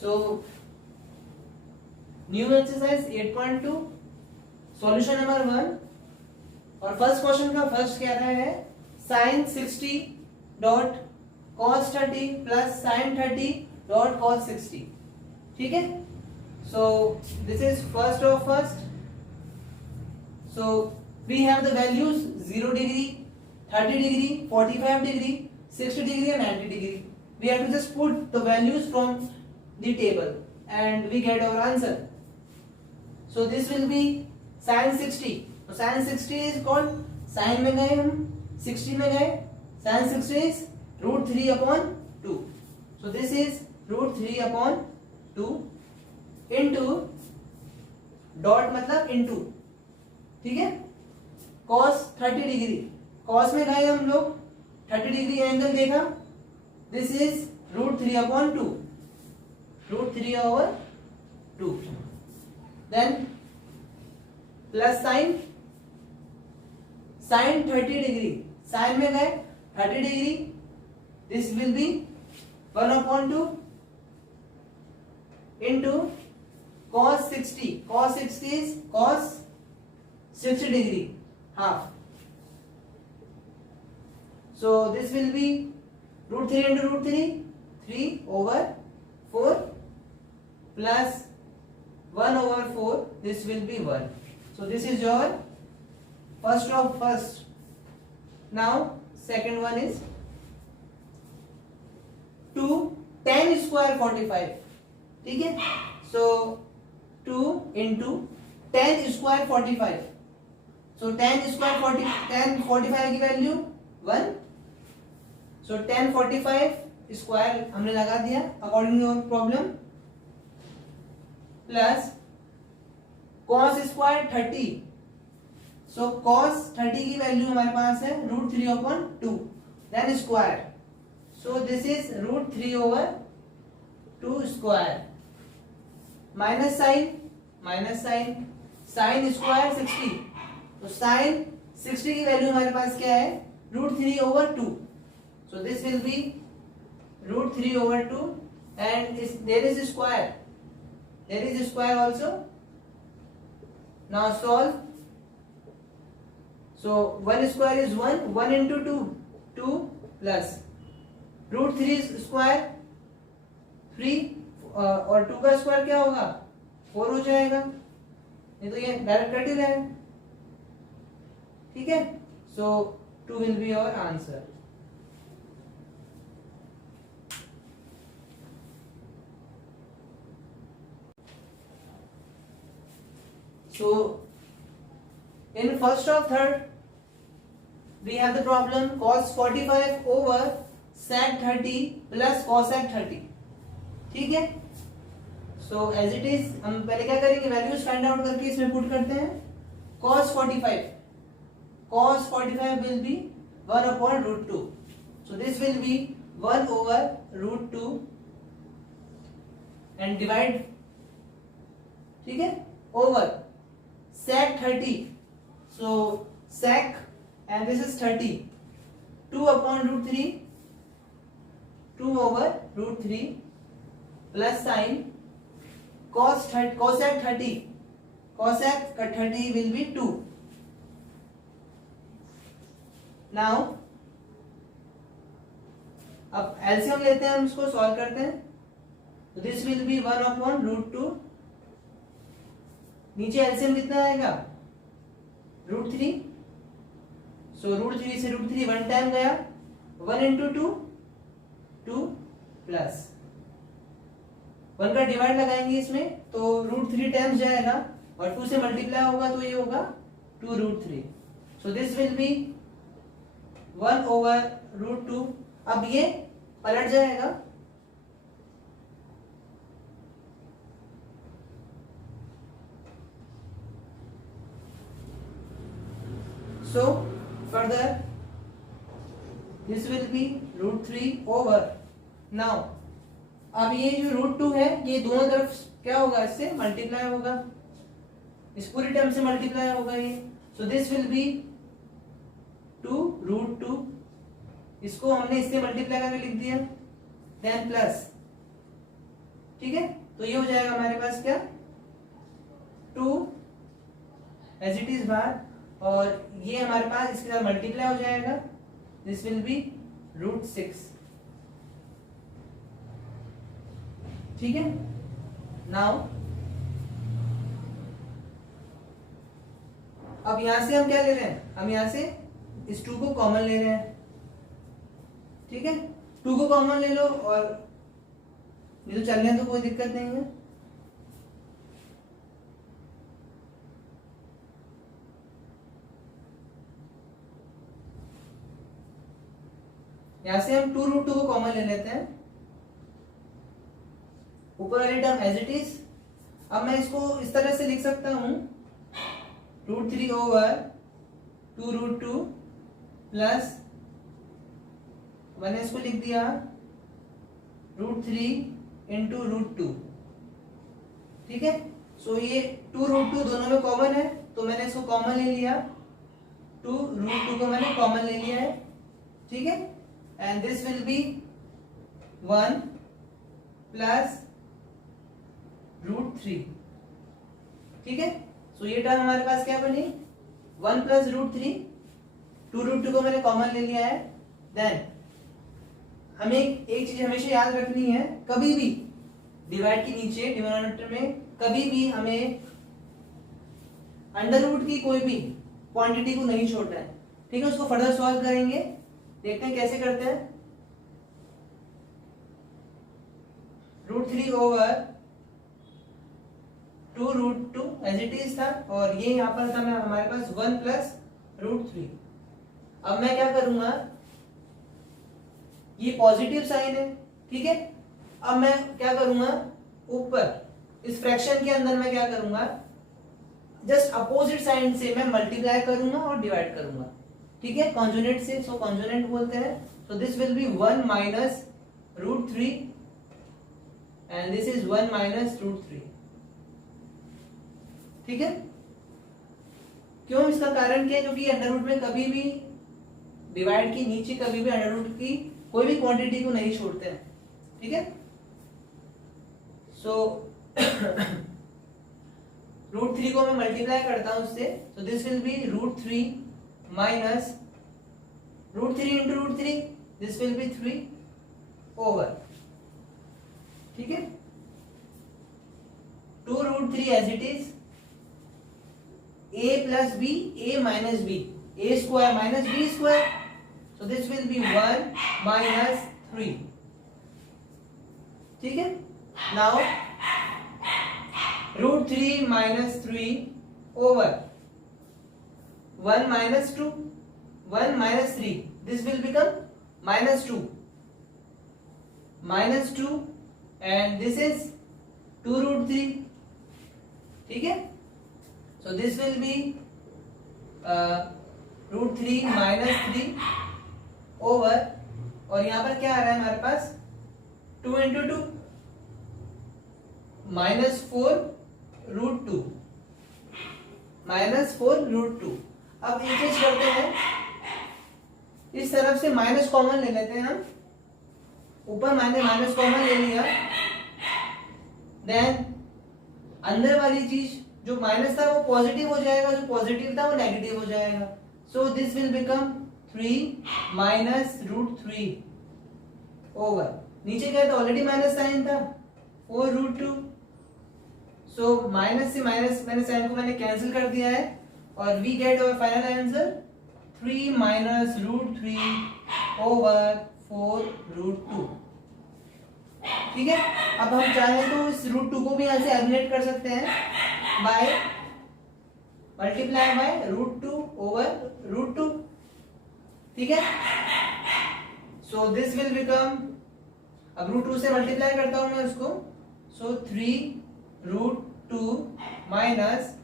So new exercise 8.2 solution number 1 और first question का first कह रहा है sin 60 dot cos 30 plus sin 30 dot cos 60. ठीक है. So this is first of first. So we have the values 0 degree, 30 degree, 45 degree, 60 degree and 90 degree. We have to just put the values from the table and we get our answer. So this will be sin 60. So sin 60 is called, sin में गए हम 60 में गए, sin 60 is root 3 upon 2. So this is root 3 upon 2 into dot मतलब into. ठीक है. cos 30 degree, cos में गए हम लोग 30 डिग्री एंगल देखा. This is root 3 upon 2, root 3 over 2. Then plus sine, sine 30 degree, sine में गए 30 degree. This will be 1 upon 2 into cos 60. cos 60 is cos 60 degree half. So this will be root 3 into root 3, 3 over 4 plus 1 over 4. This will be 1. So this is your first of first. Now second one is 2 tan square 45. ठीक है. So 2 into tan square 45. So tan square 40, tan 45 की value 1. So tan 45 square हमने लगा दिया according to problem. Plus cos square 30. So cos 30 की value हमारे पास है root 3 upon 2. Then square. So this is root 3 over 2 square. Minus sine, minus sine, sine square 60. तो sign 60 की वैल्यू हमारे पास क्या है root 3 over 2. So this will be root 3 over 2 and there is square, there is square also. Now solve. So 1 square is 1, 1 into 2, 2 plus root 3 square 3 और 2 का square क्या होगा 4 हो जाएगा. नहीं तो ये डायरेक्ट कट ही रहा है. ठीक है. So 2 will be our answer. So in first of third we have the problem cos 45 over sec 30 plus cosec 30. ठीक है. सो एज इट इज हम पहले क्या करेंगे वैल्यूज फाइंड आउट करके इसमें पुट करते हैं. cos 45, cos 45 will be 1 upon root 2. So this will be 1 over root 2 and divide. ठीक है. over sec 30. So sec and this is 30. 2 upon root 3, 2 over root 3 plus sin cosec 30. cosec 30 will be 2. Now अब LCM लेते हैं, हम इसको solve करते हैं. तो this will be 1 upon root 2. नीचे एलसीएम कितना आएगा रूट 3. सो रूट 3 से रूट 3 1 टाइम गया, 1 इंटू 2, 2 प्लस 1 का डिवाइड लगाएंगे इसमें तो रूट 3 टाइम्स जाएगा और 2 से मल्टीप्लाई होगा तो ये होगा 2 root 3. So this will be 1 over root 2. अब ये पलट जाएगा. So further this will be root 3 over. Now अब ये जो रूट 2 है ये दोनों तरफ क्या होगा इससे मल्टीप्लाई होगा, इस पूरी टर्म से मल्टीप्लाई होगा ये. So this will be 2 root 2. इसको हमने इससे मल्टीप्लाई करके लिख दिया. देन प्लस ठीक है, तो ये हो जाएगा हमारे पास क्या 2 एज इट इज बार, और ये हमारे पास इसके साथ मल्टीप्लाई हो जाएगा, दिस विल बी √6। ठीक है, नाउ अब यहां से हम क्या ले रहे हैं, हम यहां से इस 2 को कॉमन ले रहे हैं। ठीक है, 2 को कॉमन ले लो, और ये तो चल रहे हैं तो कोई दिक्कत नहीं है। यहां से हम 2√2 को कॉमन ले लेते हैं, ऊपर वाली टर्म एज इट इज। अब मैं इसको इस तरह से लिख सकता हूं √3 ओवर 2√2 प्लस, मैंने इसको लिख दिया √3 इंटू √2। ठीक है, सो ये 2√2 दोनों में कॉमन है, तो मैंने इसको कॉमन ले लिया, 2√2 को मैंने कॉमन ले लिया है। ठीक है, and this will be 1 plus √3। ठीक है, सो ये टर्म हमारे पास क्या बनी 1 प्लस √3, 2√2 को मैंने कॉमन ले लिया है। देन हमें एक चीज हमेशा याद रखनी है, कभी भी डिवाइड के नीचे डिनोमिनेटर में कभी भी हमें अंडर रूट की कोई भी क्वांटिटी को नहीं छोड़ना है। ठीक है, उसको फर्दर सॉल्व करेंगे, देखते हैं कैसे करते हैं। √3 ओवर 2√2 एज इट इज था, और ये यहां पर था हमारे पास 1 प्लस √3। अब मैं क्या करूंगा, ये पॉजिटिव साइन है। ठीक है, अब मैं क्या करूंगा, ऊपर इस फ्रैक्शन के अंदर मैं क्या करूंगा, जस्ट अपोजिट साइन से मैं मल्टीप्लाई करूंगा और डिवाइड करूंगा। ठीक है, कॉन्जुनेट से, सो कॉन्जुनेट बोलते हैं। सो this will be 1 minus √3 and this is 1 minus √3। ठीक है, क्यों, इसका कारण क्या है, क्योंकि अंडर रूट में कभी भी डिवाइड के नीचे कभी भी अंडर रूट की कोई भी क्वांटिटी को नहीं छोड़ते हैं। ठीक है, सो √3 को मैं मल्टीप्लाई करता हूं उससे, so this will be √3 minus √3 into √3, this will be 3 over. ठीक है, 2√3 as it is, a plus b, a minus b, a square minus b square, so this will be 1 minus 3. ठीक है, now √3 minus 3 over 1 minus 2, 1 minus 3, this will become minus 2, minus 2, and this is 2√3. ठीक है, so this will be √3 minus 3 over, और यहां पर क्या आ रहा है हमारे पास 2 इंटू 2 माइनस 4√2, माइनस 4√2। अब एक चीज करते हैं, इस तरफ से माइनस कॉमन ले लेते हैं हम, ऊपर मैंने माइनस कॉमन ले लिया, देन अंदर वाली चीज जो माइनस था वो पॉजिटिव हो जाएगा, जो पॉजिटिव था वो नेगेटिव हो जाएगा। So this will become 3 minus √3 over, नीचे क्या था, ऑलरेडी माइनस साइन था, 4√2। सो माइनस से माइनस मैंने साइन को मैंने कैंसिल कर दिया है, और we get our final answer 3 minus √3 over 4√2। ठीक है, अब हम चाहें तो इस √2 को भी यहां से एलिमिनेट कर सकते हैं बाय मल्टीप्लाई बाय √2 ओवर √2। ठीक है, सो दिस विल बिकम, अब √2 से मल्टीप्लाई करता हूं मैं उसको, सो 3√2 minus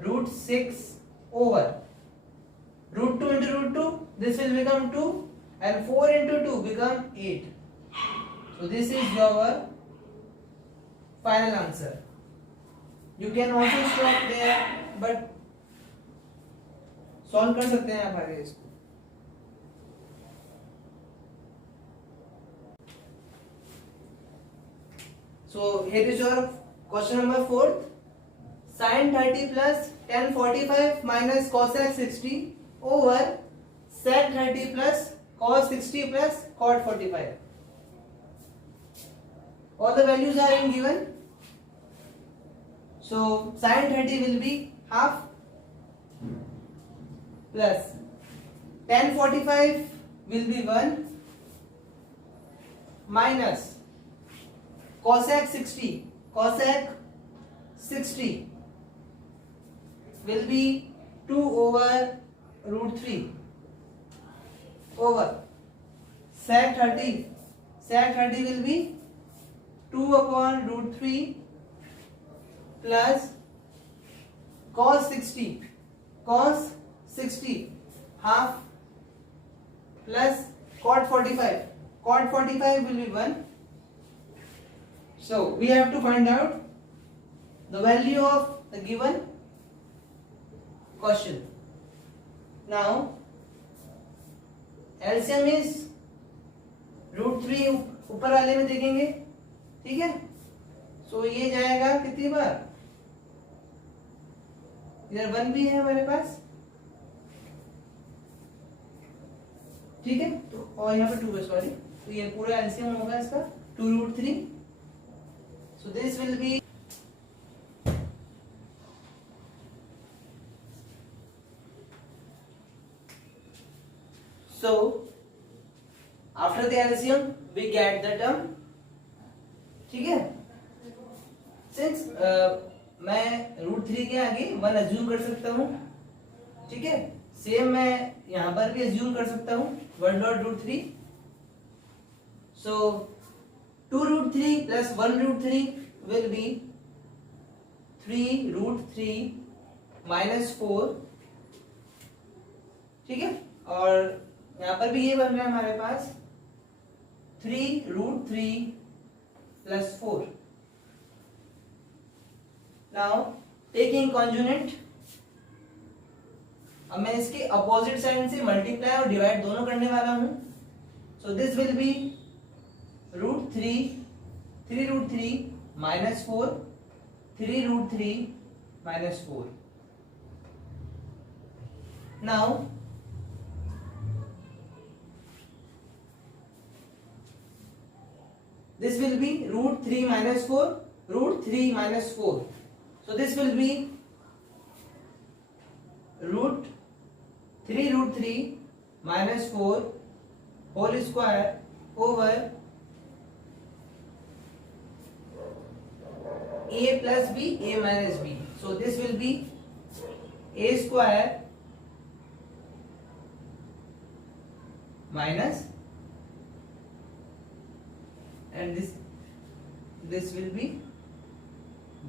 √6 over √2 into √2, this will become 2, and 4 into 2 become 8. So this is your final answer. You can also stop there, but solve कर सकते हैं आप आगे इसको। So here is your question number 4. Sin 30 plus tan 45 minus cosec 60 over sec 30 plus cos 60 plus cot 45. All the values are in given. So sin 30 will be half plus tan 45 will be 1 minus cosec 60 will be 2 over root 3 over sec 30 will be 2 upon root 3 plus cos 60 half plus cot 45 will be 1. So we have to find out the value of the given question. Now LCM is root 3 ऊपर वाले में देखेंगे, ठीक है. सो ये जाएगा कितनी बार, इधर 1 भी है हमारे पास, ठीक है. तो और यहाँ पे 2 है, सॉरी. तो ये पूरा एलसीएम होगा इसका 2 root 3. So this will be so after the LCM we get the term, ठीक है. सिंस मैं रूट 3 के आगे 1 अज्यूम कर सकता हूँ, ठीक है. सेम मैं यहाँ पर भी अज्यूम कर सकता हूँ 1 dot root 3. So 2 root 3 plus 1 root 3 will be 3 root 3 minus 4, ठीक है. और यहाँ पर भी ये बन रहा है हमारे पास 3 root 3 plus 4. Now taking conjugate, अब मैं इसके अपोजिट साइड से मल्टीप्लाई और डिवाइड दोनों करने वाला हूं. So this will be root 3 root 3 minus 4, 3 root 3 minus 4. Now this will be root 3 minus 4, root 3 minus 4. So this will be root 3 minus 4 whole square over a plus b, a minus b. So this will be a square minus, and this will be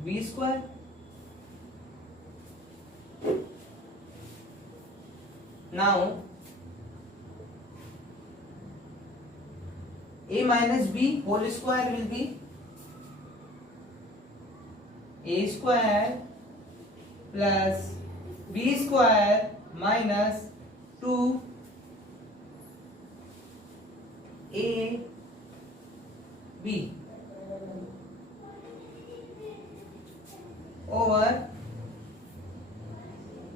b square. Now a minus b whole square will be a square plus b square minus 2 a b over,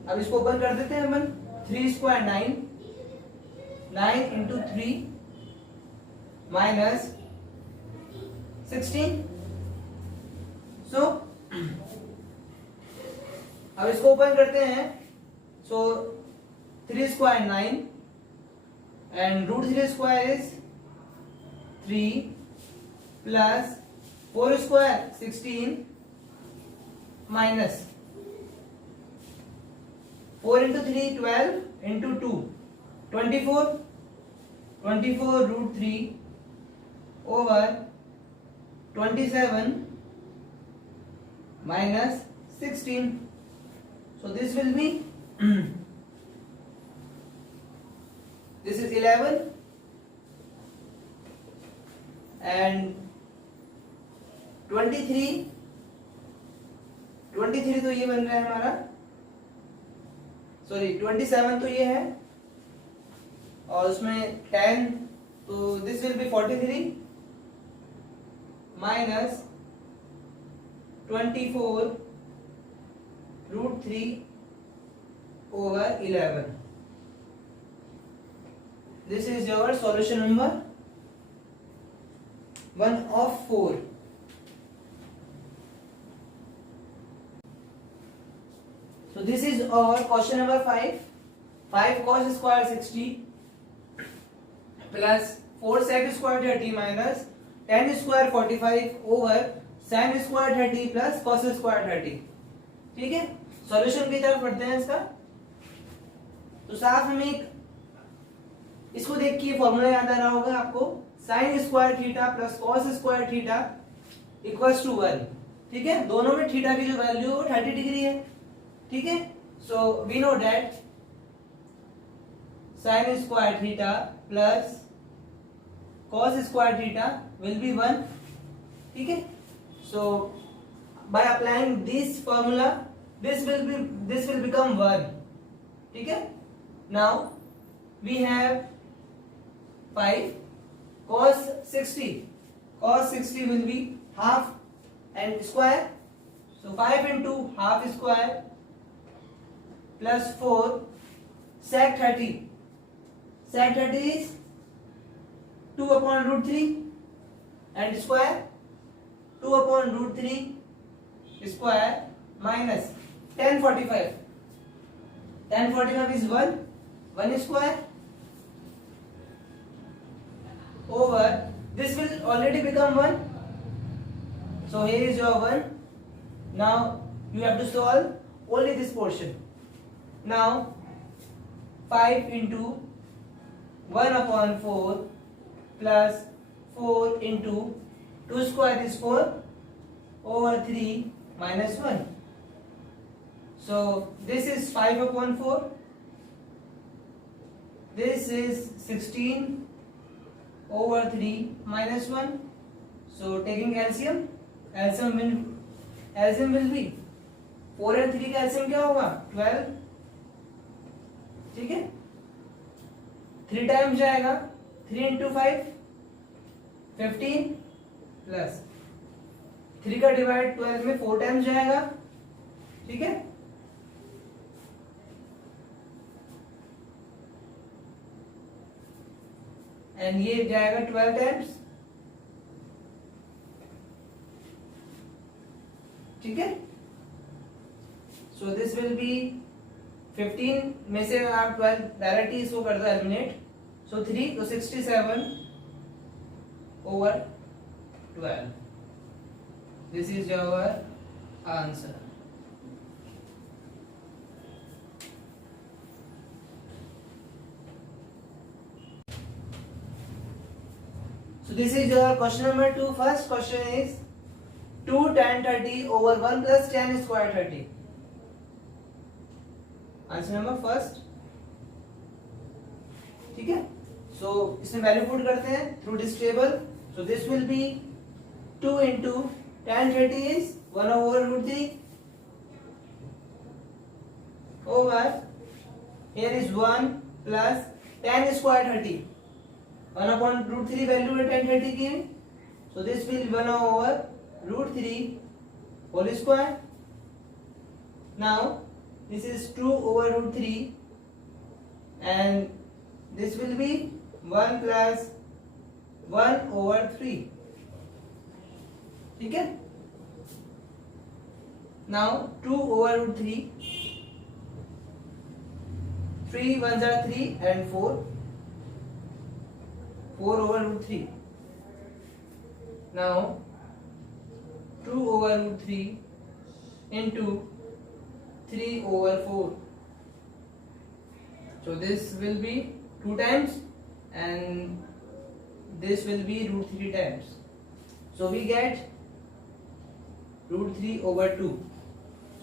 अब इसको open कर देते हैं अपन. 3 square 9 into 3 minus 16. सो अब इसको open करते हैं. So 3 square 9 and root 3 square is 3 plus 4 square 16 minus 4 into 3 12 into 2 24 root 3 over 27 minus 16. So this will be this is 11 and 23 तो ये बन रहा है हमारा, सॉरी 27 तो ये है, और उसमें 10, तो this will B 43 minus 24√3/11. This is your solution number 1 of 4. So this is our question number 5. 5 cos square 60 plus 4 sec square 30 minus tan square 45 over sin square 30 plus cos square 30. ठीक है, solution की तरफ बढ़ते हैं इसका। तो साथ हमें इसको देख के फॉर्मूला याद आ रहा होगा आपको, sin square theta plus cos square theta equals to 1। ठीक है, दोनों में थीटा की जो वैल्यू है वो 30 डिग्री है। ठीक है, so we know that sin square theta plus cos square theta will be 1। ठीक है, सो by applying this formula this will become 1. ठीक है, now we have 5 cos 60 will be half and square, so 5 into half square plus 4 sec 30 is 2/√3 and square 2/√3 square minus tan 45 is 1 square over this will already become 1, so here is your 1. Now you have to solve only this portion. Now 5 into 1/4 plus 4 into 2 square is 4 over 3 minus 1. So this is 5/4. This is 16 over 3 minus 1. So taking LCM will be 4 and 3 का LCM क्या होगा 12. ठीक है, 3 times जाएगा 3 into 5 15 plus 3 का divide 12 में 4 times जाएगा। ठीक है, एंड ये जाएगा 12 टाइम्स। ठीक है, सो दिस विल बी 15 में से आप 12 डायरेक्टली इसको कर दो एलिमिनेट, सो 3 तो 67 over 12. This is your answer. So this is your question number 2. First question is 2 tan 30 over 1 plus tan square 30. Answer number first. ठीक है, so इसमें वैल्यू पुट करते हैं through this table. So this will be 2 into tan 30 is 1/√3 over here is 1 plus tan square 30 1/√3 value है tan 30 की, so this will be 1/√3 whole square. Now this is 2/√3 and this will be 1 plus 1/3. ठीक है, now 2/√3 3 1s are 3 and 4/√3. Now 2/√3 into 3/4. So this will be 2 times and this will be √3 times. So we get √3/2.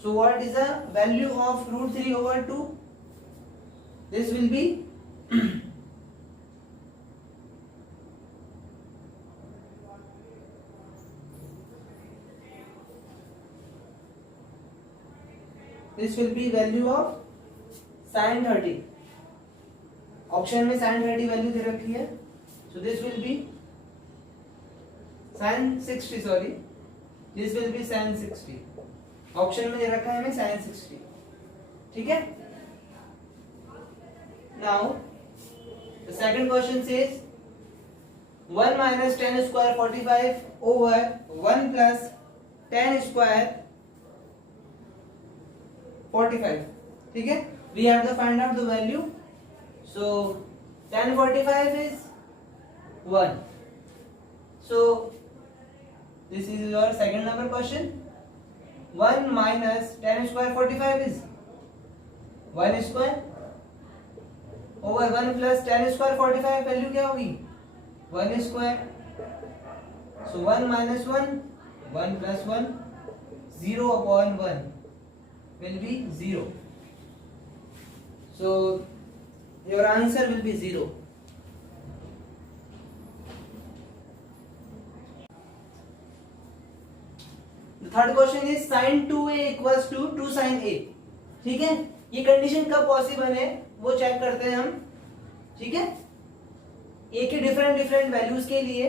So what is the value of √3/2? This will be this will be value of sin 30. Option में sin 30 value दे रखी है, so this will be sin 60, sorry, this will B sin 60. Option में दे रखा है हमें sin 60. ठीक है. Now the second question says 1 minus 10 square 45 over 1 plus 10 square 45. ठीक है. We have to find out the value. So 10 45 is 1. So this is your second number question. 1 minus 10 square 45 is 1 square over 1 plus 10 square 45 value क्या होगी 1 square. So 1 minus 1 1 plus 1 0 upon 1 will be 0. So your answer will be 0. The third question is sin 2a equals to 2 sin a. ठीक है. ये condition कब possible है वो check करते हैं हम. ठीक है. ए के डिफरेंट डिफरेंट वैल्यूज के लिए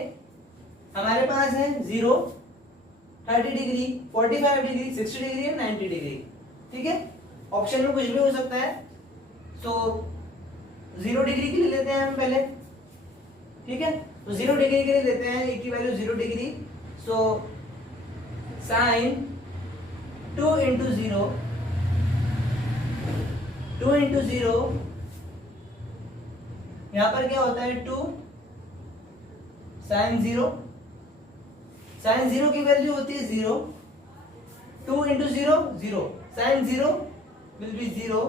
हमारे पास है 0, 30 डिग्री, 45 डिग्री, 60 डिग्री और 90 डिग्री. ठीक है. ऑप्शन में कुछ भी हो सकता है. सो 0 डिग्री के लिए लेते हैं हम पहले. ठीक है. तो 0 डिग्री के लिए लेते हैं ए की value 0 degree. So sine 2 into 0 2 into 0 यहां पर क्या होता है 2 साइन 0. साइन 0 की वैल्यू होती है 0. 2 into 0 0. Sine 0 will be 0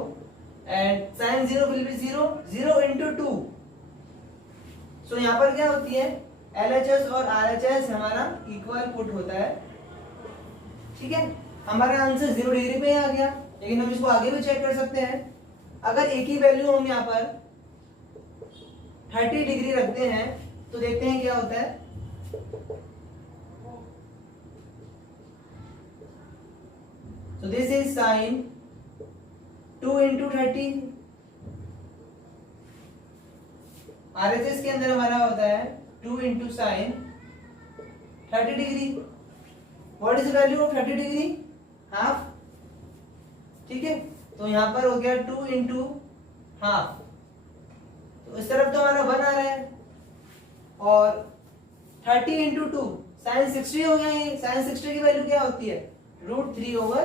and sine 0 will be 0. 0 into 2. So यहां पर क्या होती है LHS और RHS हमारा इक्वल पुट होता है. ठीक है. हमारा आंसर 0 डिग्री पे आ गया. लेकिन हम इसको आगे भी चेक कर सकते हैं. अगर एक ही वैल्यू हम यहाँ पर 30 डिग्री रखते हैं तो देखते हैं क्या होता है. So this is sin 2 into 30. RHS के अंदर हमारा होता है 2 into sin 30 degree. What is the value of 30 degree? Half. ठीक है. तो यहां पर हो गया 2 इंटू हाफ. तो इस तरफ तो हमारा 1 आ रहा है और 30 इंटू 2 साइन 60 हो गया. ये साइन 60 की वैल्यू क्या होती है √3 over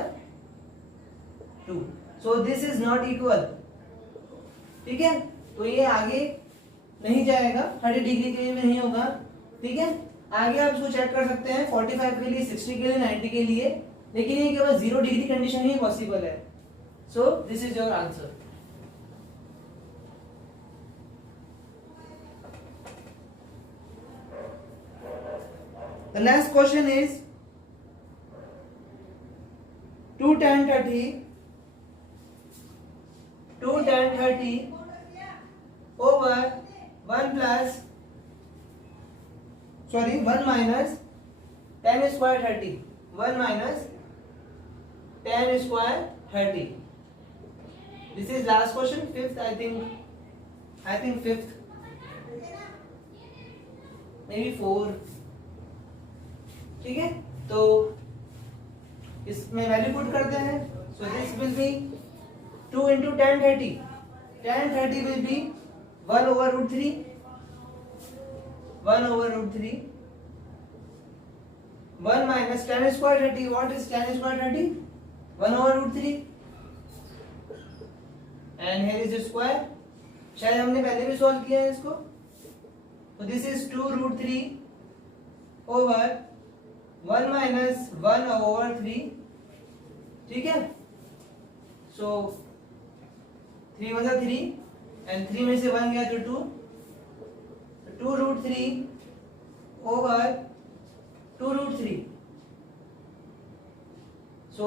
2. So this is not equal. ठीक है. तो ये आगे नहीं जाएगा. 30 डिग्री के लिए नहीं होगा. ठीक है. आगे आप इसको चेक कर सकते हैं 45 के लिए, 60 के लिए, 90 के लिए. लेकिन ये केवल 0 डिग्री कंडीशन ही पॉसिबल है. So this is your answer. The next question is 2 tan 30 over 1 minus 10 square 30. 1 minus 10 square 30. This is last question, fifth I think fifth, maybe 4. ठीक है. तो इसमें वैल्यू पुट करते हैं. सो this will be 2 into 10 30. 10 30 will be 1 over √3. 1 over √3. 1 minus 10 square 30. What is 10 square 30? 1 over √3. And here is the square. शायद हमने पहले भी सॉल्व किया है इसको. तो this is 2 √3 over 1 minus 1 over 3. ठीक है. सो 3 बचा 3 एंड 3 में से 1 गया तो 2. 2 √3 over 2 √3. सो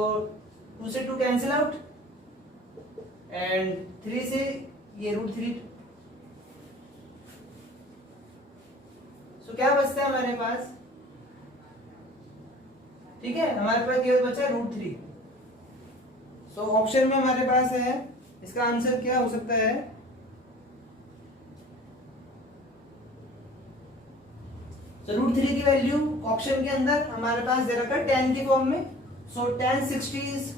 2 से 2 कैंसिल आउट एंड 3 से ये √3. सो क्या बचता है हमारे पास. ठीक है. हमारे पास केवल बचा √3. सो ऑप्शन में हमारे पास है इसका आंसर क्या हो सकता है. सो रूट 3 की वैल्यू ऑप्शन के अंदर हमारे पास दे रखा है tan की फॉर्म में, सो tan 60 is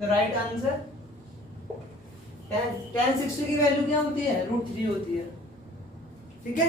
the right answer. tan 60 की वैल्यू क्या होती है, रूट 3 होती है, ठीक है।